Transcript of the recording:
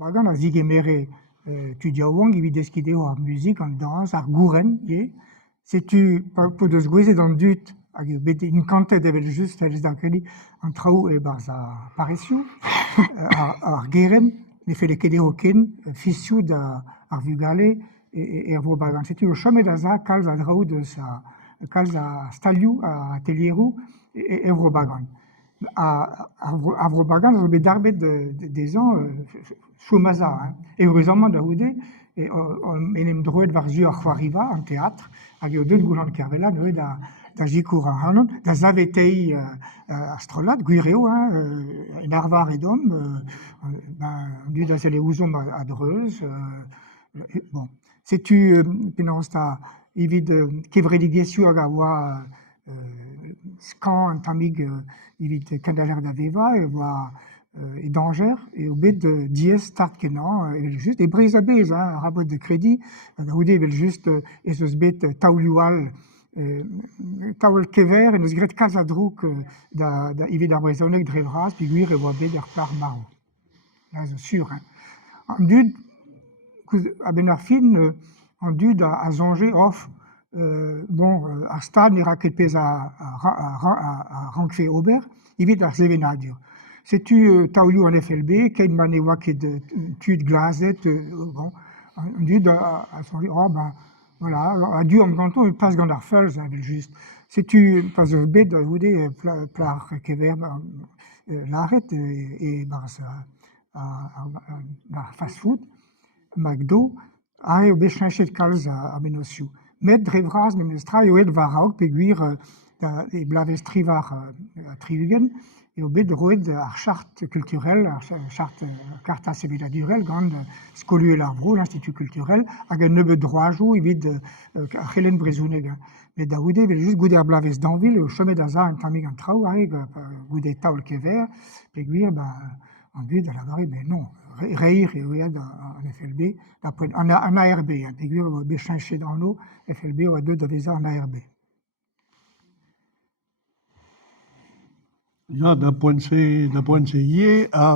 Bagan a zigemere tu diawang il deskide en musique, en danse, ar gouren, c'est tu pour de sgueze dans dut, une quantité de juste les d'accueillir en trau et barza paressiu, ar geren, ne fait les kede hoken, fissiu da ar vugale et ar bagan. C'est tu le chemin d'aza, calz a drau de sa, calz a staliu, a telieru et bagan. A Vrobagan, on a d'arbet des ans sous Maza. Et heureusement, d'Aoudé, on est droit de varzu à Khwariva, en théâtre, avec deux goulants de Kervela, nous, da Jikour à Hanon, da Zavetei astrolat, Guireo, en Arvar et Dom, du da Zele Ouzom à Dreuse. Bon, c'est tu, Penansta, évid, Kevredigesu à Gawa, scan, tamig, évite Candaler d'Aveva, et voit et danger, et au bête de dies start kenan, et juste, et brise à base, rabot de crédit, Oudé, il juste, et ce bête taulual, taul kever, et nos gret kazadrouk, da évite d'arbrezonek drevras, puis guir et voit bête d'arpar marou. Là, c'est sûr, En dud, à Benarfin, en dud à zonger off, ar stad ne ra ket pez a rankfe ober, evit ar zevenadur. Setu taoulioù an FLB, ket ma ne oa ket tud glazet, bon, an dud a sonje, voilà, a du am ganto e pas gant ar feulz, avel just. Setu pas bet a oude plar kever laret e barz ar fast food, McDo, a eo bet cheñchet kalz a benosiou. Met drevras menestra eo et varaok peguir e blavez trivar a triugen, eo bet roet ar charte culturel, ar charte karta seveladurel, gant skoluel ar bro, l'Institut culturel, hag un nebeut droajou evit ar c'helen brezouneg. Met da oude vel just goude ar blavez d'anvil, eo chomet a za un tamig an traoù goude taol kever, peguir, en dud a lavare, mais non, reir eo ead an FLB, an ARB, peguir eo bet cheñchet an o, FLB oa deud da veza an ARB. Ja, da poent se ie a